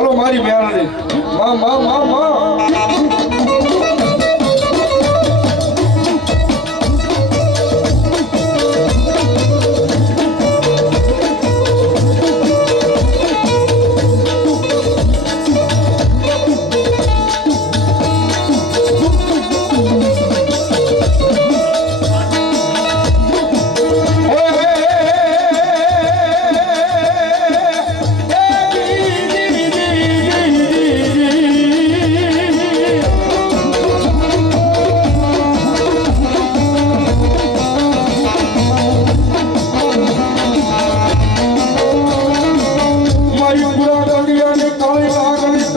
હાલો મારી મેળાની માં માં માં માં.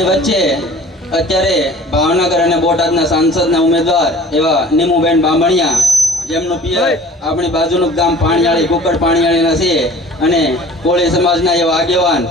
આપણી વચ્ચે અત્યારે ભાવનગર અને બોટાદના સાંસદના ઉમેદવાર એવા નીમુબેન બામણિયા જેમનું પિયર આપણી બાજુનું ગામ પાણીયાળી કુકડ પાણીયાળીના છે અને કોળી સમાજના એવા આગેવાન.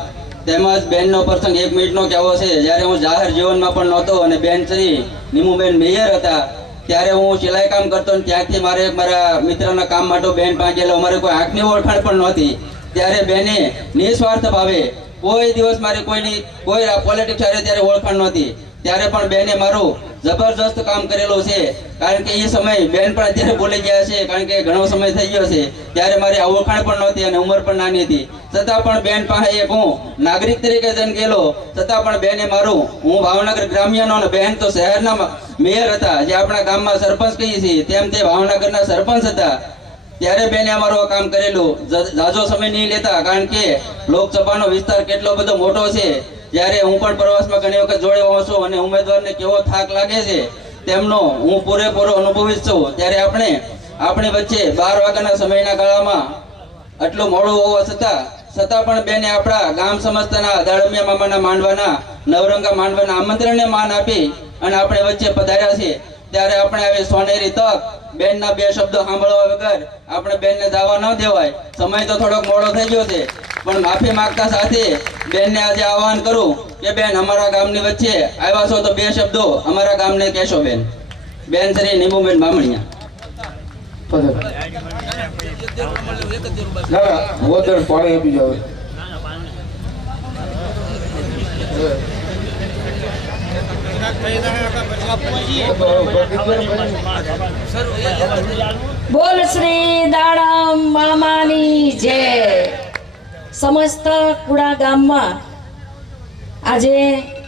તેમજ બેનનો પ્રસંગ એક મિનિટનો કહેવો છે. જ્યારે હું જાહેર જીવનમાં પણ નહોતો અને બેન શ્રી નીમુબેન મેયર હતા ત્યારે હું સિલાઈ કામ કરતો અને ત્યાંથી મારે મારા મિત્રના કામ માટે બેન પાસે ગયેલો. અમારે કોઈ આંખની ઓળખાણ પણ નહોતી. ત્યારે બેને નિસ્વાર્થ ભાવે કોઈ દિવસ મારી કોઈની, કોઈ પોલિટિક્સ હારે ત્યારે ઓળખાણ નહોતી. ત્યારે પણ બેને મારું જબરજસ્ત કામ કરેલું છે. કારણ કે એ સમય બેન પણ અત્યારે બોલી ગયા છે, કારણ કે ઘણો સમય થઈ ગયો છે. ત્યારે મારી ઓળખાણ પણ નહોતી અને ઉંમર પણ નાની હતી. છતાં પણ બેન પાસે એક હું નાગરિક તરીકે જઈને ગયેલો. છતાં પણ બેને મારું, હું ભાવનગર ગ્રામ્યનો અને બેન તો શહેરના મેયર હતા. જે આપણા ગામમાં સરપંચ કહીએ છીએ, તેમ તે ભાવનગરના સરપંચ હતા. ત્યારે બેને અમારું આ કામ કરેલું. જાજો સમય નહીં લેતા, કારણ કે લોકસભાનો વિસ્તાર કેટલો બધો મોટો છે. જ્યારે હું પણ પ્રવાસમાં ઘણી વખત જોડે છું અને ઉમેદવારને કેવો થાક લાગે છે, તેમનો હું પૂરેપૂરો અનુભવી છું. ત્યારે આપણે, આપણી વચ્ચે બાર વાગ્યાના સમયના ગાળામાં આટલું મોડું હોવા છતાં છતાં પણ બેને આપણા ગામ સમસ્તના દાળમિયા મામાના માંડવાના, નવરંગા માંડવાના આમંત્રણને માન આપી અને આપણે વચ્ચે પધાર્યા છે. ત્યારે આપણે આવી સોનેરી તક બેનના બે શબ્દ સાંભળવા વગર આપણે બેનને જવા ન દેવાય. સમય તો થોડોક મોડો થઈ ગયો છે. પણ માફી માંગતા સાથે બેનને આજે આહવાન કરું કે બેન, અમારા ગામની વચ્ચે આવ્યા છો તો બે શબ્દો અમારા ગામને કહેશો બેન. બેન શ્રી નીમુબેન બામણિયા. ના ના પાણી આપી જાવ બોલ શ્રી દાડમ મામાની જે સમસ્ત કુડા ગામમાં આજે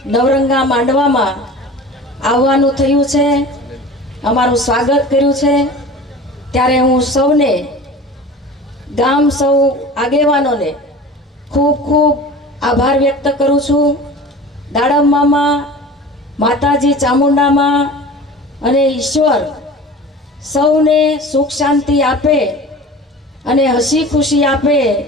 નવરંગા માંડવામાં આવવાનું થયું છે, અમારું સ્વાગત કર્યું છે. ત્યારે હું સૌને, ગામ સૌ આગેવાનોને ખૂબ ખૂબ આભાર વ્યક્ત કરું છું. દાડમ મામા માતાજી ચામુંડામાં અને ઈશ્વર સૌને સુખ શાંતિ આપે અને હસી ખુશી આપે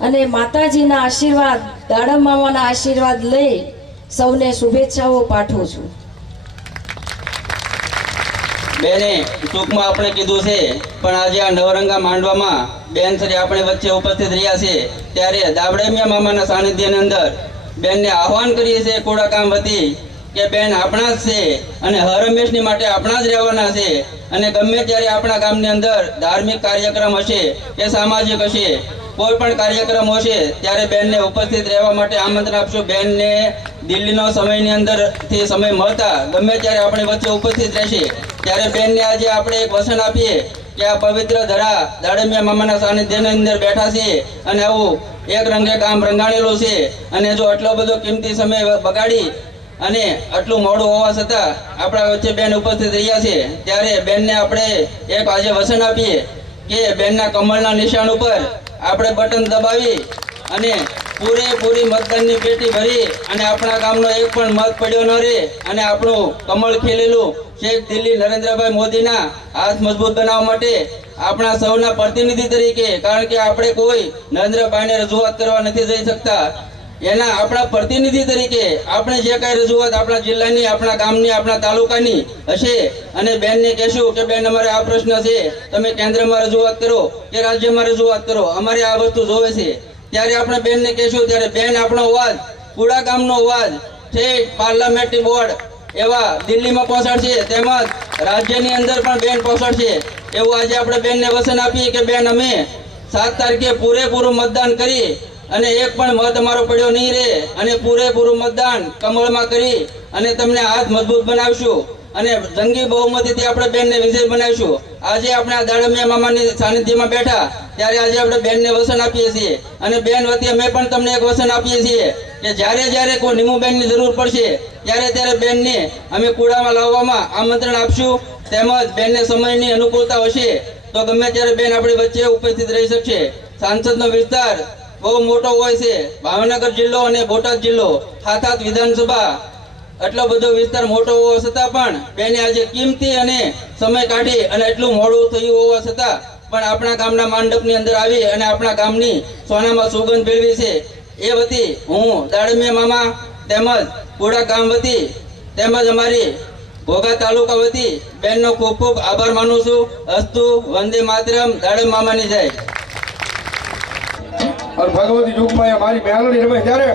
અને માતાજીના આશીર્વાદ, દાડમ મામાના આશીર્વાદ લઈ સૌને શુભેચ્છાઓ પાઠવું છું. બેને, ટૂંકમાં આપણે કીધું છે, પણ આજે આ નવરંગા માંડવામાં બેન શ્રી આપણે વચ્ચે ઉપસ્થિત રહ્યા છે, ત્યારે દાબડેમિયા મામાના સાનિધ્યની અંદર બેનને આહવાન કરીએ છીએ કોડા કામ વતી. કે બેન આપણા જ છે અને હર હંમેશની માટે આપણા જ રહેવાના છે. અને ગમે ત્યારે આપણા ગામની અંદર ધાર્મિક કાર્યક્રમ હશે કે સામાજિક હશે, કોઈ પણ કાર્યક્રમ હશે, ત્યારે બેનને ઉપસ્થિત રહેવા માટે આમંત્રણ આપશું. બેનને દિલ્હીનો સમયની અંદરથી સમય મળતા ગમે ત્યારે આપણી વચ્ચે ઉપસ્થિત રહેશે, ત્યારે બેનને આજે આપણે એક વસન આપીએ કે આ પવિત્ર ધરા દાડમિયા મામાના સાનિધ્યની અંદર બેઠા છે અને આવું એક રંગે કામ રંગાણેલું છે. અને જો આટલો બધો કિંમતી સમય બગાડી અને આટલું મોડું હોવા છતાં આપણા વચ્ચે બેન ઉપસ્થિત રહ્યા છે. ત્યારે બેનને આપણે એક આજે વસન આપીએ કે બેનના કમળના નિશાન ઉપર આપણે બટન દબાવી અને પૂરેપૂરી મતદાનની પેટી ભરી અને આપણા ગામનો એક પણ મત પડ્યો ન રહે અને આપણું કમળ ખીલેલું શેખ દિલ્હી નરેન્દ્રભાઈ મોદીના હાથ મજબૂત બનાવવા માટે આપણા સૌના પ્રતિનિધિ તરીકે, કારણ કે આપણે કોઈ નરેન્દ્રભાઈને રજૂઆત કરવા નથી જઈ શકતા. એના આપણા પ્રતિનિધિ તરીકે આપણે જે કાંઈ રજૂઆત આપણા જિલ્લાની, આપણા ગામની, આપણા તાલુકાની હશે અને બેનને કહેશું કે બેન, અમારે આ પ્રશ્ન છે. તમે કેન્દ્રમાં રજૂઆત કરો કે રાજ્યમાં રજૂઆત કરો. અમારે આ વસ્તુ જોવે છે. ત્યારે આપણે બેનને કહેશું, ત્યારે બેન આપણો અવાજ, કુડા ગામનો અવાજ ઠેઠ પાર્લામેન્ટરી બોર્ડ એવા દિલ્હીમાં પહોંચાડશે. તેમજ રાજ્યની અંદર પણ બેન પહોંચાડશે. એવું આજે આપણે બેનને વચન આપીએ કે બેન, અમે સાત તારીખે પૂરેપૂરું મતદાન કરી અને એક પણ મત અમારો પડ્યો નહીં રહે અને પૂરેપૂરું મતદાન કમળમાં કરી અને તમને હાથ મજબૂત બનાવશું. અને જંગી બહુમતીથી આપણે બેનને વિજય બનાવીશું. આજે આપણે આ દાડમિયા મામાની સાનિધ્યમાં બેઠા, ત્યારે આજે આપણે બેનને વસન આપીએ છીએ. અને બેન વતી અમે પણ તમને એક વસન આપીએ છીએ કે જ્યારે જ્યારે કોઈ નીમુબેનની જરૂર પડશે, ત્યારે ત્યારે બેનને અમે કુડામાં લાવવામાં આમંત્રણ આપશું. તેમજ બેનને સમયની અનુકૂળતા હશે, તો ગમે ત્યારે બેન આપણી વચ્ચે ઉપસ્થિત રહી શકશે. સાંસદનો વિસ્તાર બહુ મોટો હોય છે. ભાવનગર જિલ્લો અને બોટાદ જિલ્લો, હાથ હાથ વિધાનસભા એટલો બધો વિસ્તાર મોટો હોવા છતાં પણ બેને આજે કિંમતી અને સમય કાઢી અને એટલું મોડું થયું હોવા છતાં પણ આપણા ગામના મંડપની અંદર આવી અને આપણા ગામની સોનામાં સુગંધ ભેળવી છે. એ વતી હું દાડમિયા મામા તેમજ કુડા ગામ વતી તેમજ અમારી ઘોઘા તાલુકા વતી બેનનો ખૂબ ખૂબ આભાર માનું છું. અસ્તુ વંદે માતરમ, દાડમ મામાની જય. અને ભગવતી યુગમાં મારી મેલડી રમે ત્યારે